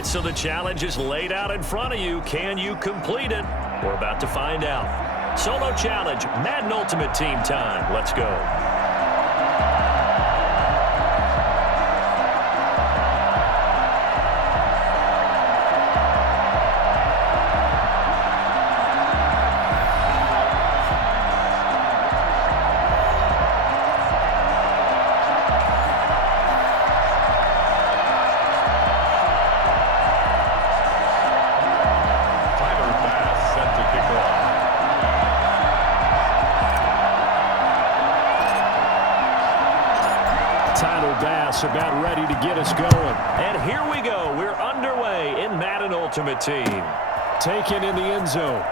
right, so the challenge is laid out in front of you. Can you complete it? We're about to find out. Solo challenge, Madden Ultimate Team time. Let's go. About ready to get us going. And here we go. We're underway in Madden Ultimate Team. Taken in the end zone.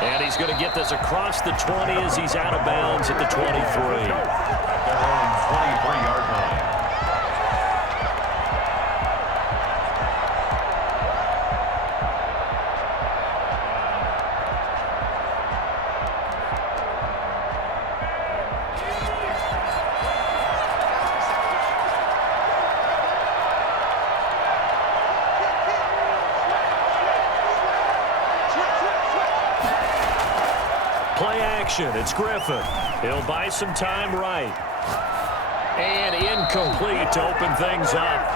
And he's going to get this across the 20 as he's out of bounds at the 23. At their own 23-yard line. Play action. It's Griffin. He'll buy some time right. And incomplete to open things up.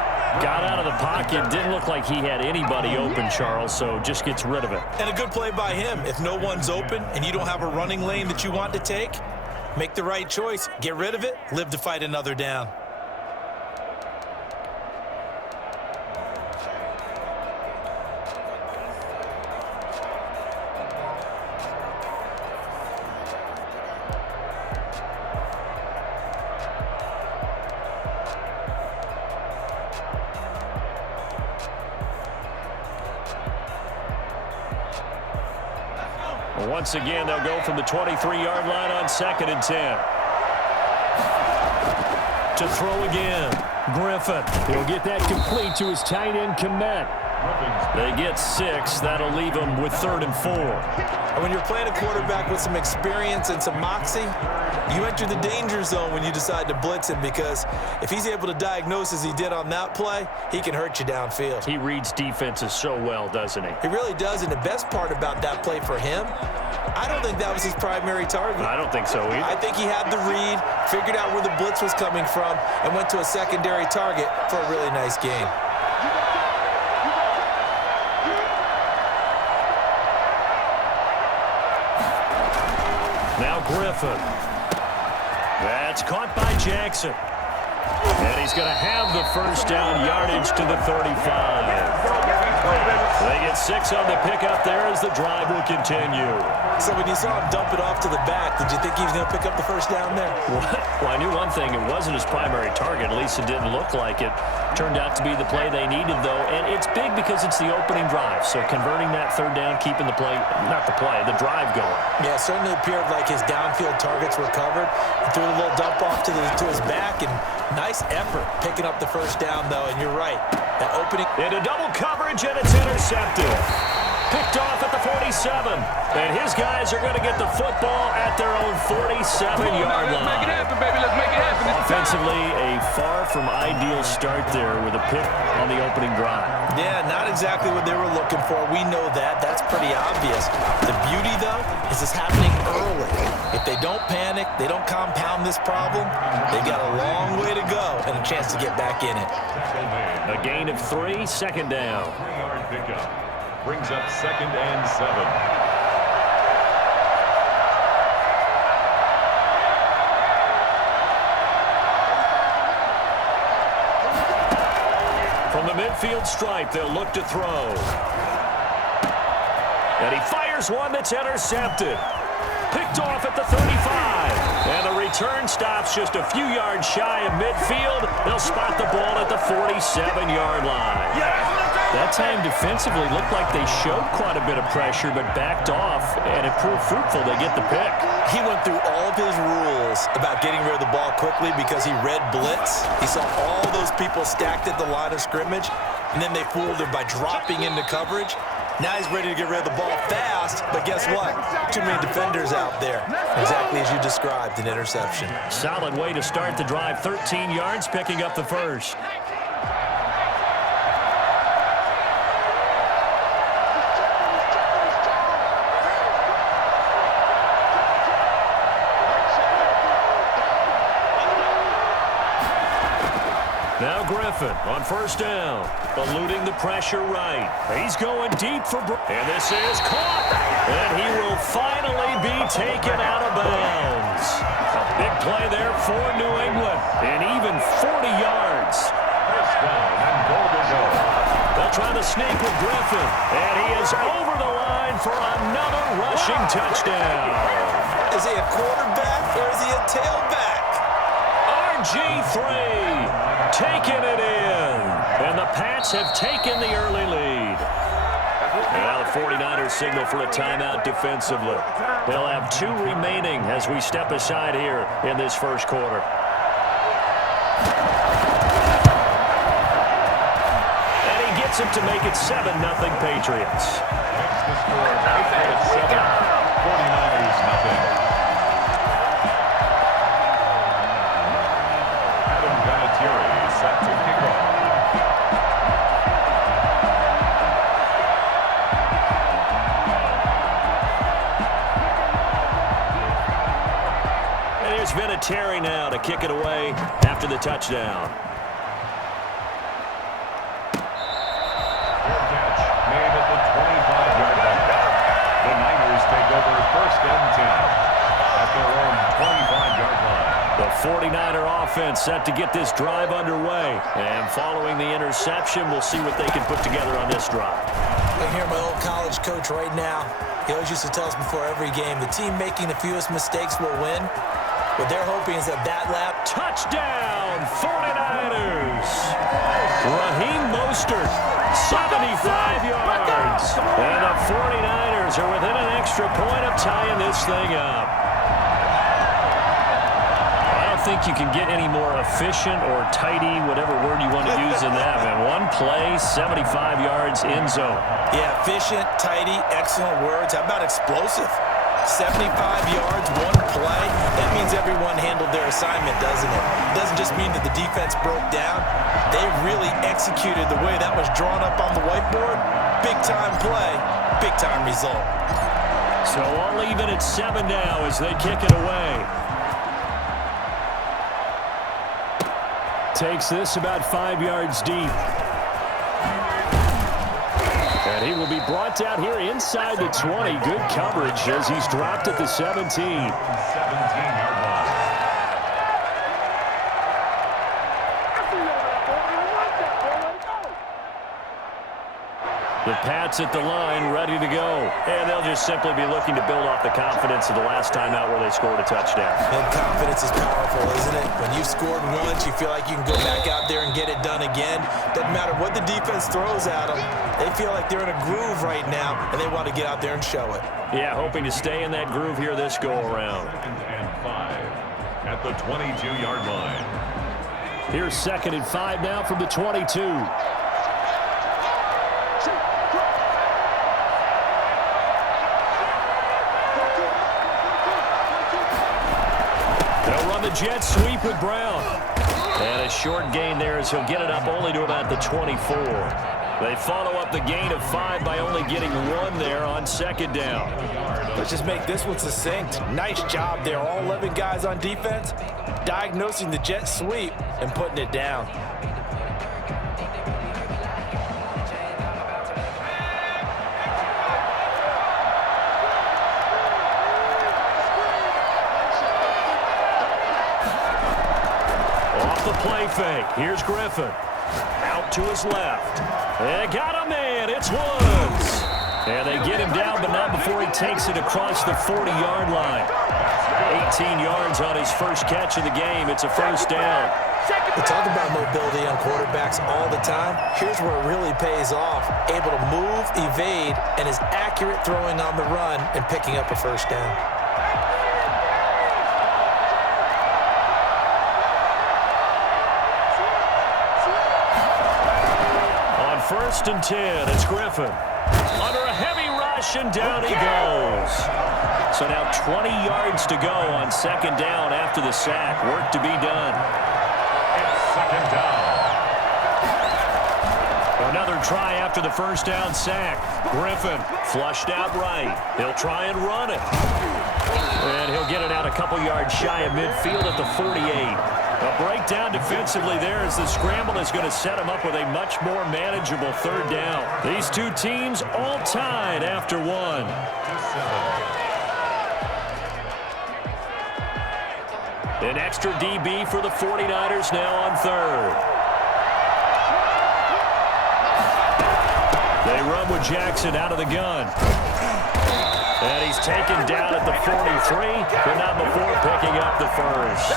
Got out of the pocket. Didn't look like he had anybody open, Charles, so just gets rid of it. And a good play by him. If no one's open and you don't have a running lane that you want to take, make the right choice. Get rid of it. Live to fight another down. Once again, they'll go from the 23-yard line on 2nd and 10. To throw again. Griffin. He'll get that complete to his tight end, Komet. They get 6. That'll leave them with 3rd and 4. And when you're playing a quarterback with some experience and some moxie, you enter the danger zone when you decide to blitz him, because if he's able to diagnose as he did on that play, he can hurt you downfield. He reads defenses so well, doesn't he? He really does, and the best part about that play for him, I don't think that was his primary target. I don't think so either. I think he had the read, figured out where the blitz was coming from, and went to a secondary target for a really nice game. Now Griffin. That's caught by Jackson. And he's going to have the first down, yardage to the 35. They get 6 on the pickup there as the drive will continue. So when you saw him dump it off to the back, did you think he was going to pick up the first down there? Well, I knew one thing. It wasn't his primary target. At least it didn't look like it. Turned out to be the play they needed, though. And it's big because it's the opening drive. So converting that 3rd down, keeping the play, not the play, the drive going. Yeah, it certainly appeared like his downfield targets were covered. He threw a little dump off to his back, and nice effort picking up the first down, though. And you're right. That opening. Into double coverage, and it's intercepted. Picked off at the 47. And his guys are going to get the football at their own 47-yard line. Let's make it happen, baby. Let's make it happen. Offensively, a far from ideal start there with a pick on the opening drive. Yeah, not exactly what they were looking for. We know that. That's pretty obvious. The beauty, though, is it's happening early. If they don't panic, they don't compound this problem, they've got a long way to go and a chance to get back in it. A gain of 3, 2nd down. 3-yard pickup. Brings up 2nd and 7. From the midfield stripe, they'll look to throw. And he fires one that's intercepted. Picked off at the 35. And the return stops just a few yards shy of midfield. They'll spot the ball at the 47-yard line. That time defensively looked like they showed quite a bit of pressure but backed off, and it proved fruitful. They get the pick. He went through all of his rules about getting rid of the ball quickly because he read blitz. He saw all those people stacked at the line of scrimmage, and then they fooled him by dropping into coverage. Now he's ready to get rid of the ball fast, but guess what? Too many defenders out there. Exactly as you described, an interception. Solid way to start the drive. 13 yards, picking up the first. Now Griffin on first down, eluding the pressure right. He's going deep for and this is caught, and he will finally be taken out of bounds. A big play there for New England, and even 40 yards. First down and goal to go. They'll try to sneak with Griffin, and he is over the line for another rushing touchdown. Is he a quarterback or is he a tailback? RG3 taking it in, and the Pats have taken the early lead. And now the 49ers signal for a timeout defensively. They'll have 2 remaining as we step aside here in this first quarter. And he gets him to make it 7-0 Patriots. Makes the score at 7. 49ers nothing. Set to kick off. And here's Vinatieri now to kick it away after the touchdown. Fair catch made at the 25-yard line. The Niners take over first and 10 at their own 25-yard line. The 49er offense set to get this drive underway. And following the interception, we'll see what they can put together on this drive. I hear my old college coach right now. He always used to tell us before every game, the team making the fewest mistakes will win. What they're hoping is that lap. Touchdown, 49ers! Raheem Mostert, 75 yards. And the 49ers are within an extra point of tying this thing up. I don't think you can get any more efficient or tidy, whatever word you want to use in that, man. One play, 75 yards, end zone. Yeah, efficient, tidy, excellent words. How about explosive? 75 yards, one play. That means everyone handled their assignment, doesn't it? It doesn't just mean that the defense broke down. They really executed the way that was drawn up on the whiteboard. Big-time play, big-time result. So all even at 7 now as they kick it away. Takes this about 5 yards deep. And he will be brought down here inside the 20. Good coverage as he's dropped at the 17. 17-yard line. The Pats at the line, ready to go. And they'll just simply be looking to build off the confidence of the last time out where they scored a touchdown. And confidence is powerful, isn't it? When you've scored once, you feel like you can go back out there and get it done again. Doesn't matter what the defense throws at them. They feel like they're in a groove right now, and they want to get out there and show it. Yeah, hoping to stay in that groove here this go-around. 2nd and 5 at the 22-yard line. Here's 2nd and 5 now from the 22. The jet sweep with Brown. And a short gain there as he'll get it up only to about the 24. They follow up the gain of 5 by only getting 1 there on 2nd down. Let's just make this one succinct. Nice job there. All 11 guys on defense diagnosing the jet sweep and putting it down. Play fake. Here's Griffin. Out to his left. They got him in. It's Woods. And they get him down, but not before he takes it across the 40-yard line. 18 yards on his first catch of the game. It's a first down. We talk about mobility on quarterbacks all the time. Here's where it really pays off. Able to move, evade, and is accurate throwing on the run and picking up a first down. On 1st and 10, it's Griffin. Under a rush, and down he goes. So now 20 yards to go on second down after the sack. Work to be done. It's second down. Another try after the first down sack. Griffin flushed out right. He'll try and run it. And he'll get it out a couple yards shy of midfield at the 48. A breakdown defensively there as the scramble is going to set him up with a much more manageable third down. These two teams all tied after one. An extra DB for the 49ers now on third. They run with Jackson out of the gun. And he's taken down at the 43, but not before picking up the first.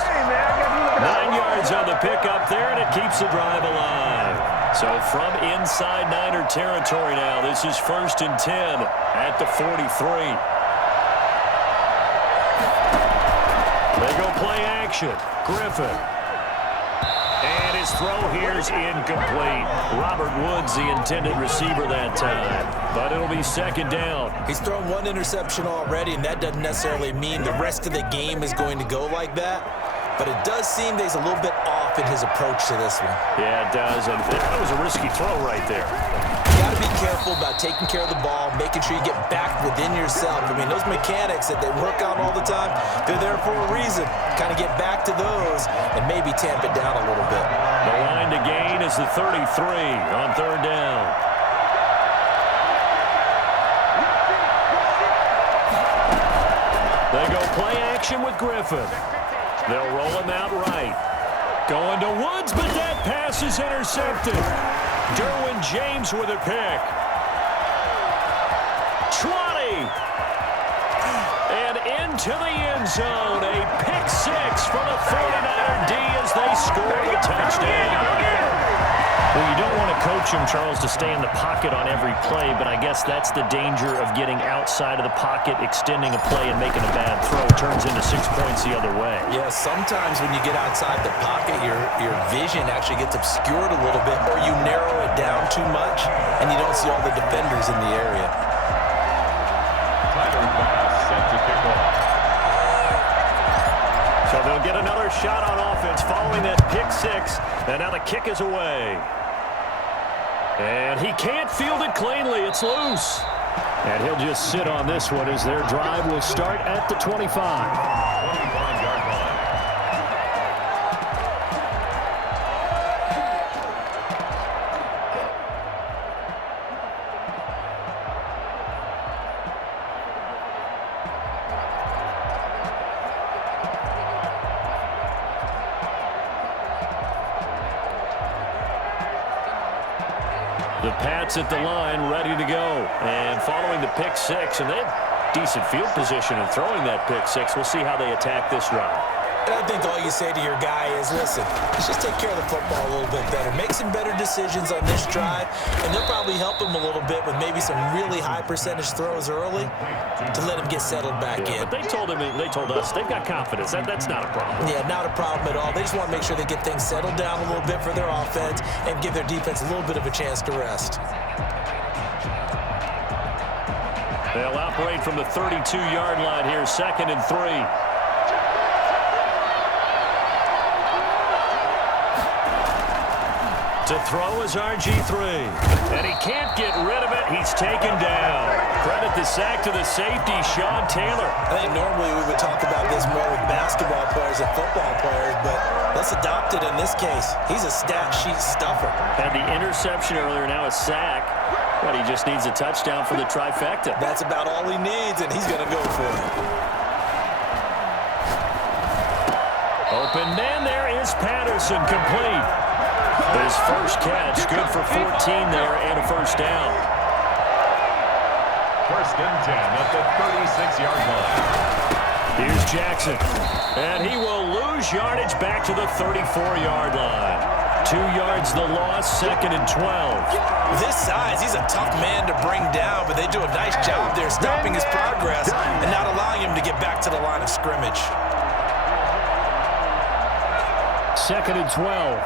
9 yards on the pickup there, and it keeps the drive alive. So from inside Niner territory now, this is 1st and 10 at the 43. They go play action. Griffin. And his throw here's incomplete. Robert Woods, the intended receiver that time. But it'll be second down. He's thrown one interception already, and that doesn't necessarily mean the rest of the game is going to go like that. But it does seem that he's a little bit off in his approach to this one. Yeah, it does. And that was a risky throw right there. You got to be careful about taking care of the ball, making sure you get back within yourself. I mean, those mechanics that they work on all the time, they're there for a reason. Kind of get back to those and maybe tamp it down a little bit. The line to gain is the 33 on third down. They go play action with Griffin. They'll roll him out right. Going to Woods, but that pass is intercepted. Derwin James with a pick. 20. And into the end zone. A pick six for the 49er D as they score the touchdown. Well, you don't want to coach him, Charles, to stay in the pocket on every play, but I guess that's the danger of getting outside of the pocket, extending a play, and making a bad throw. Turns into 6 points the other way. Yeah, sometimes when you get outside the pocket, your vision actually gets obscured a little bit, or you narrow it down too much, and you don't see all the defenders in the area. Tyler Bass set to kick off. So they'll get another shot on offense following that pick six, and now the kick is away. And he can't field it cleanly. It's loose. And he'll just sit on this one as their drive will start at the 25. 25-yard line. The Pats at the line, ready to go. And following the pick six, and they have decent field position in throwing that pick six. We'll see how they attack this drive. And I think all you say to your guy is, listen, let's just take care of the football a little bit better. Make some better decisions on this drive, and they'll probably help him a little bit with maybe some really high percentage throws early to let him get settled back in. But they told us they've got confidence. That's not a problem. Yeah, not a problem at all. They just want to make sure they get things settled down a little bit for their offense and give their defense a little bit of a chance to rest. They'll operate from the 32-yard line here, 2nd and 3. To throw is RG3. And he can't get rid of it. He's taken down. Credit the sack to the safety, Sean Taylor. I think normally we would talk about this more with basketball players and football players, but let's adopt it in this case. He's a stat sheet stuffer. Had the interception earlier, now a sack. But he just needs a touchdown for the trifecta. That's about all he needs, and he's going to go for it. Open man, there is Patterson, complete. His first catch, good for 14 there and a first down. 1st and 10 at the 36-yard line. Here's Jackson, and he will lose yardage back to the 34-yard line. 2 yards the loss, 2nd and 12. With his size, he's a tough man to bring down, but they do a nice job there stopping his progress and not allowing him to get back to the line of scrimmage. 2nd and 12.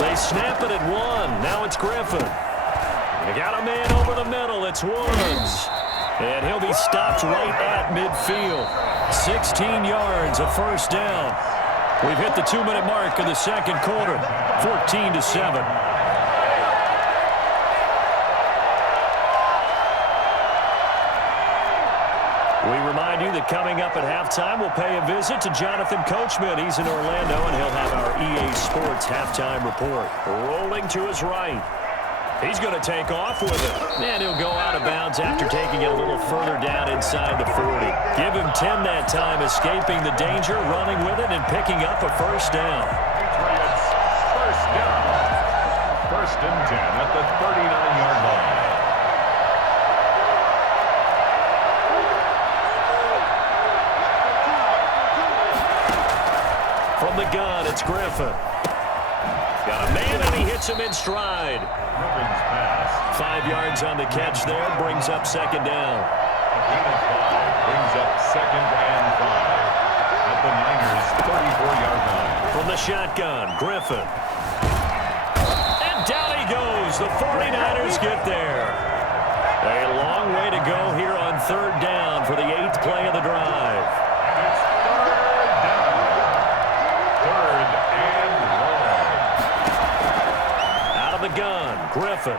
They snap it at 1. Now it's Griffin. They got a man over the middle. It's Woods. And he'll be stopped right at midfield. 16 yards, a first down. We've hit the 2-minute mark of the second quarter. 14-7. We remind you that coming up at halftime, we'll pay a visit to Jonathan Coachman. He's in Orlando, and he'll have our EA Sports halftime report. Rolling to his right. He's going to take off with it. And he'll go out of bounds after taking it a little further down inside the 40. Give him 10 that time, escaping the danger, running with it, and picking up a first down. Patriots, first down. First and 10 at the 39-yard line. From the gun, it's Griffin. Got a man, and he hits him in stride. Griffin's pass. 5 yards on the catch there, brings up second down. A gain of 5 brings up second and 5 at the Niners' 34-yard line. From the shotgun, Griffin. And down he goes. The 49ers get there. A long way to go here on third down for the 8th play of the drive. It's third down. Third and long. Out of the gun, Griffin.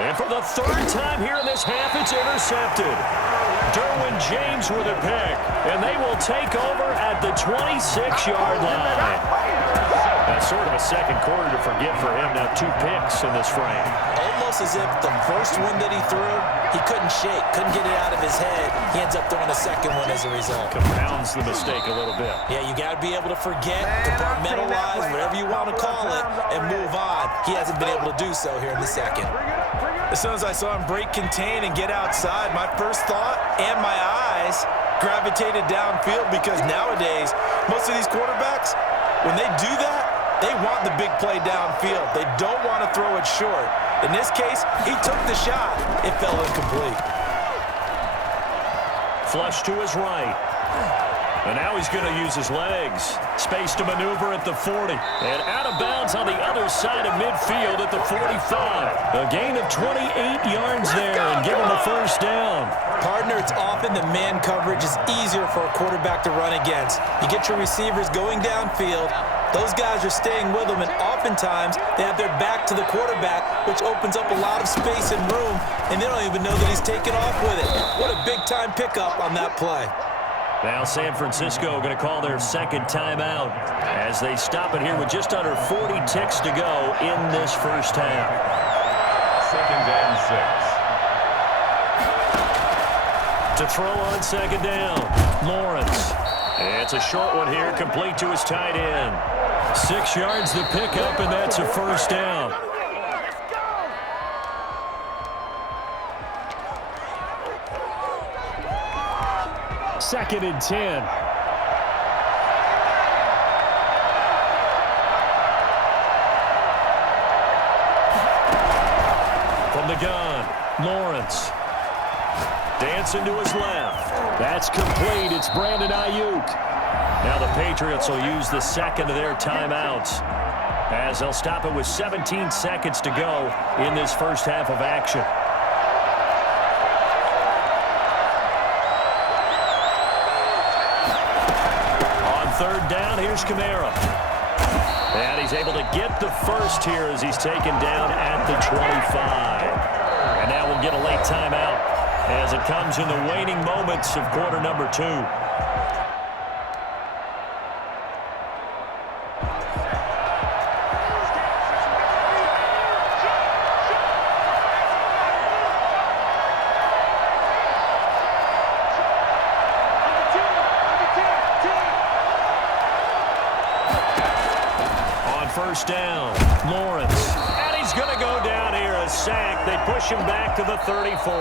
And for the third time here in this half, it's intercepted. Derwin James with a pick, and they will take over at the 26-yard line. That's sort of a second quarter to forget for him. Now 2 picks in this frame. Almost as if the first one that he threw, he couldn't shake, couldn't get it out of his head. He ends up throwing a second one as a result. Compounds the mistake a little bit. Yeah, you got to be able to forget, compartmentalize, whatever you want to call it, and move on. He hasn't been able to do so here in the second. As soon as I saw him break contain and get outside, my first thought and my eyes gravitated downfield, because nowadays, most of these quarterbacks, when they do that, they want the big play downfield. They don't want to throw it short. In this case, he took the shot. It fell incomplete. Flush to his right. And now he's going to use his legs. Space to maneuver at the 40. And out of bounds on the other side of midfield at the 45. A gain of 28 yards there and give him a first down. Partner, it's often the man coverage is easier for a quarterback to run against. You get your receivers going downfield. Those guys are staying with them, and oftentimes they have their back to the quarterback, which opens up a lot of space and room, and they don't even know that he's taken off with it. What a big-time pickup on that play. Now San Francisco going to call their second timeout as they stop it here with just under 40 ticks to go in this first half. Second and 6. To throw on second down, Lawrence. It's a short one here, complete to his tight end. 6 yards to pick up, and that's a first down. Second and 10. From the gun, Lawrence. Dancing to his left. That's complete. It's Brandon Ayuk. Now the Patriots will use the second of their timeouts as they'll stop it with 17 seconds to go in this first half of action. On third down, here's Kamara. And he's able to get the first here as he's taken down at the 25. And now we'll get a late timeout as it comes in the waning moments of quarter number 2. On first down, Lawrence. And he's going to go down here, a sack. They push him back to the 34.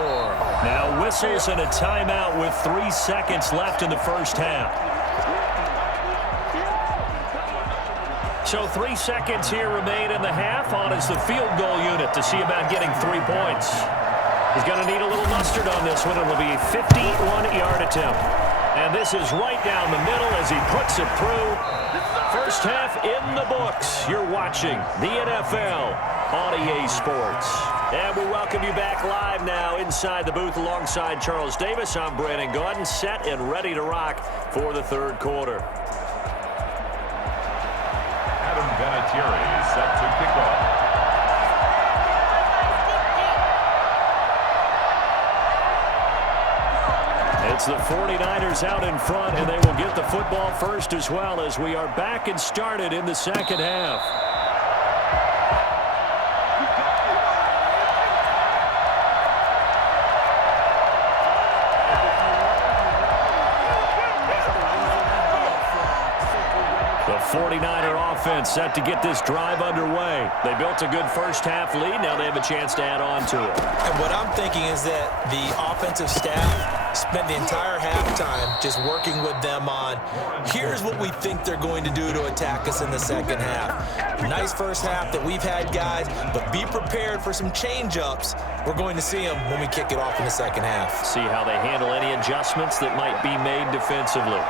Now whistles and a timeout with 3 seconds left in the first half. So 3 seconds here remain in the half. On is the field goal unit to see about getting 3 points. He's going to need a little mustard on this one. It will be a 51-yard attempt. And this is right down the middle as he puts it through. First half in the books. You're watching the NFL on EA Sports. And we welcome you back live now inside the booth alongside Charles Davis. I'm Brandon Gaudin, set and ready to rock for the third quarter. Adam Vinatieri is set to kick off. It's the 49ers out in front, and they will get the football first as well as we are back and started in the second half. The 49er offense set to get this drive underway. They built a good first half lead. Now they have a chance to add on to it. And what I'm thinking is that the offensive staff spent the entire halftime just working with them on, here's what we think they're going to do to attack us in the second half. Nice first half that we've had, guys, but be prepared for some change-ups. We're going to see them when we kick it off in the second half. See how they handle any adjustments that might be made defensively.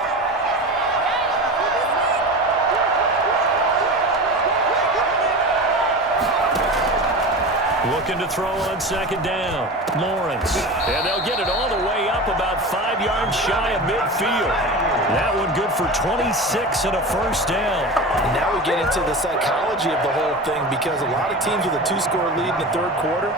Looking to throw on second down. Lawrence. And they'll get it all the way up about 5 yards shy of midfield. That one good for 26 and a first down. And now we get into the psychology of the whole thing, because a lot of teams with a 2-score lead in the third quarter,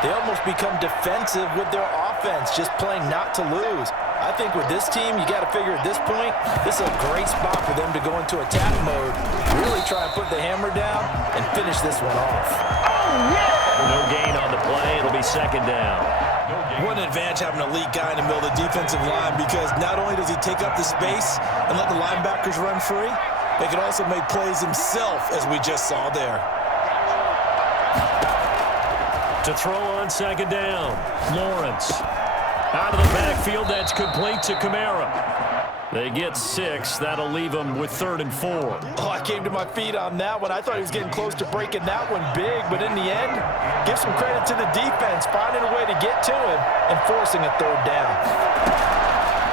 they almost become defensive with their offense, just playing not to lose. I think with this team, you got to figure at this point, this is a great spot for them to go into attack mode, really try and put the hammer down and finish this one off. No gain on the play. It'll be second down. What an advantage having an elite guy in the middle of the defensive line, because not only does he take up the space and let the linebackers run free, they can also make plays himself, as we just saw there. To throw on second down, Lawrence. Out of the backfield, that's complete to Kamara. They get 6. That'll leave them with 3rd and 4. Oh, I came to my feet on that one. I thought he was getting close to breaking that one big, but in the end, give some credit to the defense, finding a way to get to him and forcing a third down.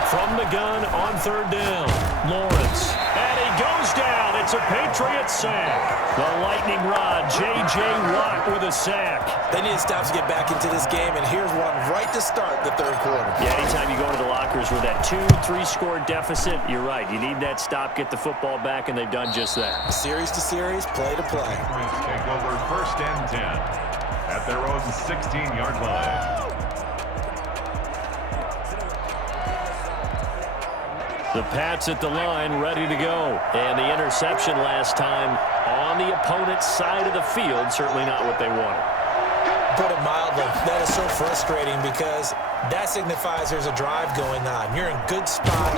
From the gun on third down, Lawrence. And he goes down. It's a Patriot sack. The lightning rod, J.J. Watt with a sack. They need to stop to get back into this game, and here's one right to start the third quarter. Yeah, anytime you go into the lockers with that 2-3 deficit, you're right. You need that stop, get the football back, and they've done just that. Series to series, play to play. Take over 1st and 10 at their own 16-yard line. The Pats at the line, ready to go. And the interception last time on the opponent's side of the field, certainly not what they wanted. Put it mildly, that is so frustrating, because that signifies there's a drive going on. You're in good spot,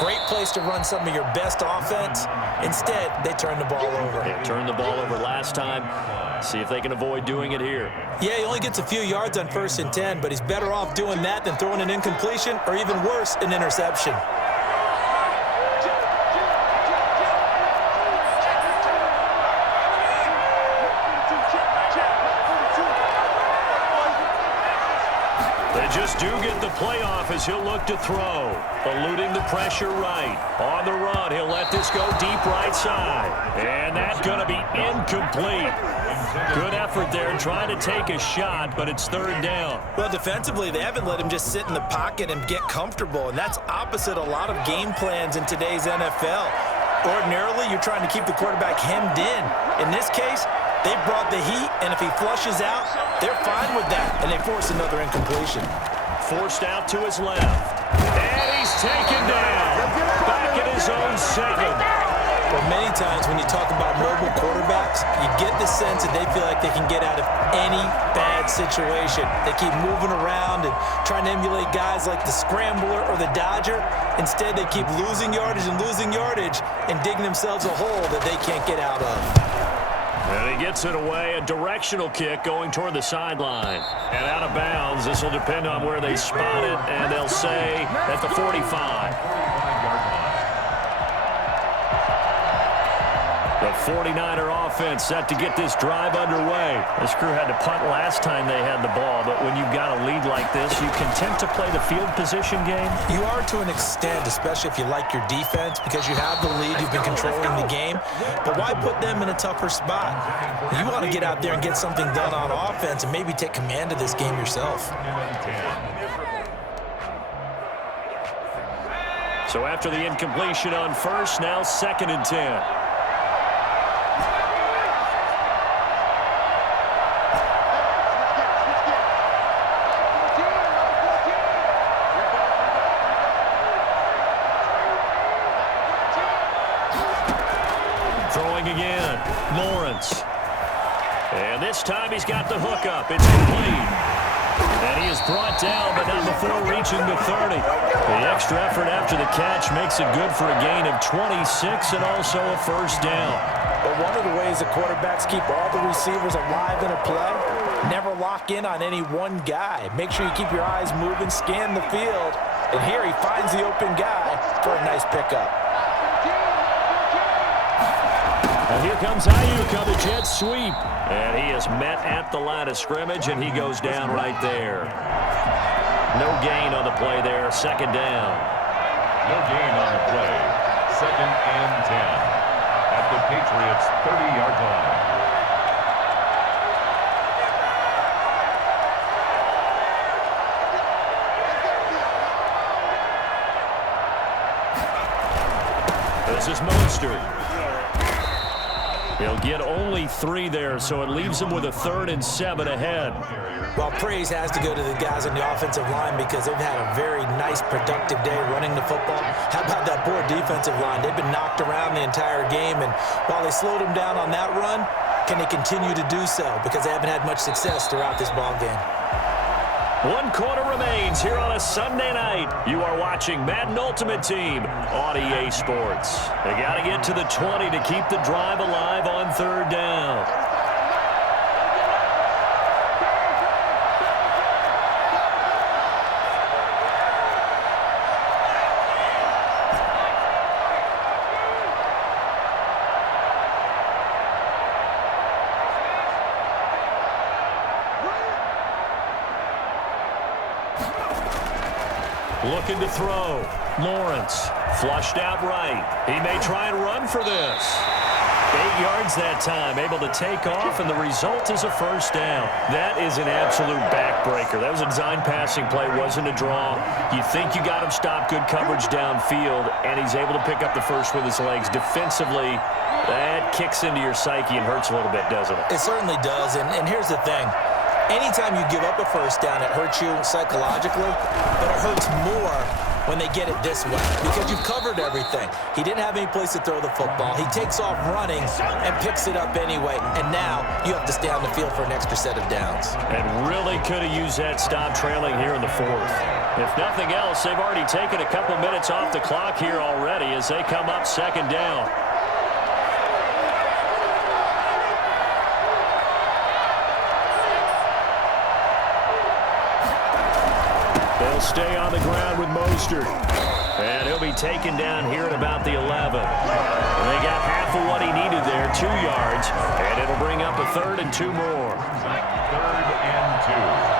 great place to run some of your best offense. Instead, they turn the ball over. They turned the ball over last time. See if they can avoid doing it here. Yeah, he only gets a few yards on 1st and 10, but he's better off doing that than throwing an incompletion, or even worse, an interception. Just do get the playoff as he'll look to throw. Eluding the pressure right. On the run, he'll let this go deep right side. And that's going to be incomplete. Good effort there trying to take a shot, but it's 3rd down. Well, defensively, they haven't let him just sit in the pocket and get comfortable, and that's opposite a lot of game plans in today's NFL. Ordinarily, you're trying to keep the quarterback hemmed in. In this case, they brought the heat, and if he flushes out, they're fine with that, and they force another incompletion. Forced out to his left. And he's taken down. Back at his own 7. Well, many times when you talk about mobile quarterbacks, you get the sense that they feel like they can get out of any bad situation. They keep moving around and trying to emulate guys like the Scrambler or the Dodger. Instead, they keep losing yardage and digging themselves a hole that they can't get out of. And he gets it away, a directional kick going toward the sideline. And out of bounds, this will depend on where they spot it, and they'll say at the 45. The 49er offense set to get this drive underway. This crew had to punt last time they had the ball, but when you've got a lead like this, you content to play the field position game? You are to an extent, especially if you like your defense, because you have the lead, you've been controlling the game. But why put them in a tougher spot? You want to get out there and get something done on offense and maybe take command of this game yourself. So after the incompletion on first, now 2nd and 10. Throwing again, Lawrence. And this time he's got the hook up. It's complete. And he is brought down, but not before reaching the 30. The extra effort after the catch makes it good for a gain of 26 and also a first down. But one of the ways the quarterbacks keep all the receivers alive in a play, never lock in on any one guy. Make sure you keep your eyes moving, scan the field. And here he finds the open guy for a nice pickup. And here comes Ayuk on the jet sweep. And he is met at the line of scrimmage, and he goes down right there. No gain on the play there, 2nd down. No gain on the play. 2nd and 10 at the Patriots' 30-yard line. This is Mostert. He'll get only 3 there, so it leaves him with a 3rd and 7 ahead. Well, praise has to go to the guys on the offensive line because they've had a very nice, productive day running the football. How about that poor defensive line? They've been knocked around the entire game, and while they slowed them down on that run, can they continue to do so? Because they haven't had much success throughout this ball game. 1 quarter remains here on a Sunday night. You are watching Madden Ultimate Team on EA Sports. They got to get to the 20 to keep the drive alive on 3rd down. Looking to throw. Lawrence flushed out right. He may try and run for this. 8 yards that time, able to take off, and the result is a first down. That is an absolute backbreaker. That was a design passing play, wasn't a draw. You think you got him stopped, good coverage downfield, and he's able to pick up the first with his legs. Defensively, that kicks into your psyche and hurts a little bit, doesn't it? It certainly does, and here's the thing. Anytime you give up a first down, it hurts you psychologically, but it hurts more when they get it this way because you've covered everything. He didn't have any place to throw the football. He takes off running and picks it up anyway, and now you have to stay on the field for an extra set of downs. And really could have used that stop trailing here in the 4th. If nothing else, they've already taken a couple minutes off the clock here already as they come up 2nd down. They'll stay on the ground with Mostert. And he'll be taken down here at about the 11. And they got half of what he needed there, 2 yards. And it'll bring up a 3rd and 2 more. 3rd and 2.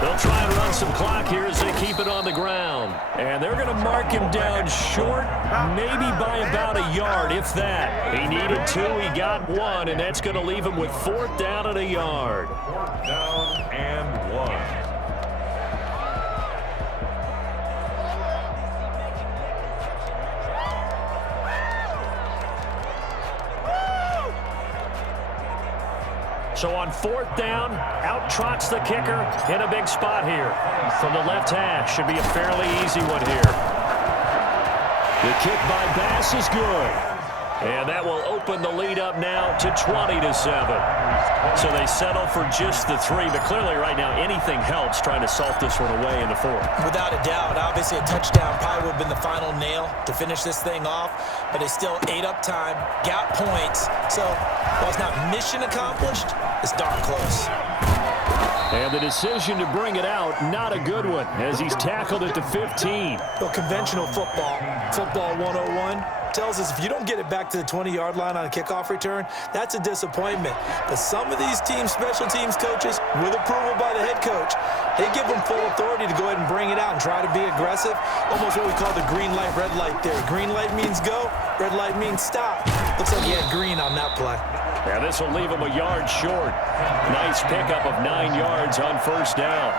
They'll try and run some clock here as they keep it on the ground. And they're going to mark him down short, maybe by about a yard, if that. He needed 2, he got 1, and that's going to leave him with 4th down and a yard. 4th down and 1. So on 4th down, out trots the kicker in a big spot here. From the left hash, should be a fairly easy one here. The kick by Bass is good. And that will open the lead up now to 20-7. So they settle for just the 3, but clearly right now anything helps trying to salt this one away in the 4th. Without a doubt, obviously a touchdown probably would have been the final nail to finish this thing off, but they still ate up time, got points. So while it's not mission accomplished, it's darn close. And the decision to bring it out, not a good one, as he's tackled at the 15. Well, conventional football 101, tells us if you don't get it back to the 20-yard line on a kickoff return, that's a disappointment. But some of these teams, special teams coaches, with approval by the head coach, they give them full authority to go ahead and bring it out and try to be aggressive. Almost what we call the green light, red light theory. Green light means go, red light means stop. Looks like he had green on that play. Now this will leave him a yard short. Nice pickup of 9 yards on first down.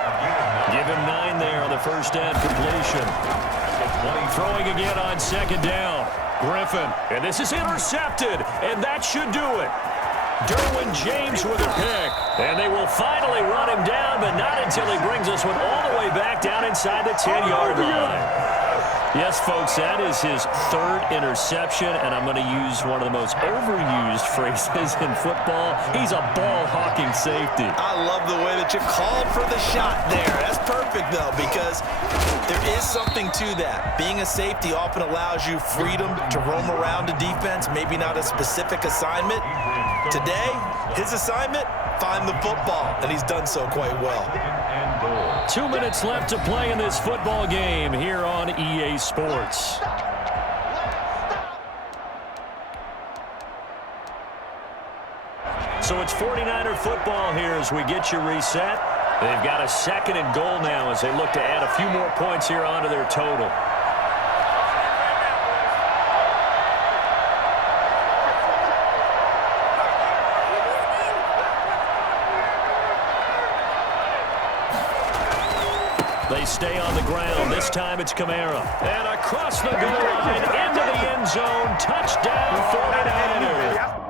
Give him 9 there on the first down completion. Throwing again on second down. Griffin, and this is intercepted, and that should do it. Derwin James with a pick, and they will finally run him down, but not until he brings this one all the way back down inside the 10-yard line. Yes, folks, that is his 3rd interception, and I'm going to use one of the most overused phrases in football. He's a ball-hawking safety. I love the way that you called for the shot there. That's perfect, though, because there is something to that. Being a safety often allows you freedom to roam around a defense, maybe not a specific assignment. Today, his assignment, find the football, and he's done so quite well. 2 minutes left to play in this football game here on EA Sports. So it's 49er football here as we get you reset. They've got a 2nd and goal now as they look to add a few more points here onto their total. They stay on the ground. This time it's Kamara. And across the goal line into the end zone. Touchdown 49ers.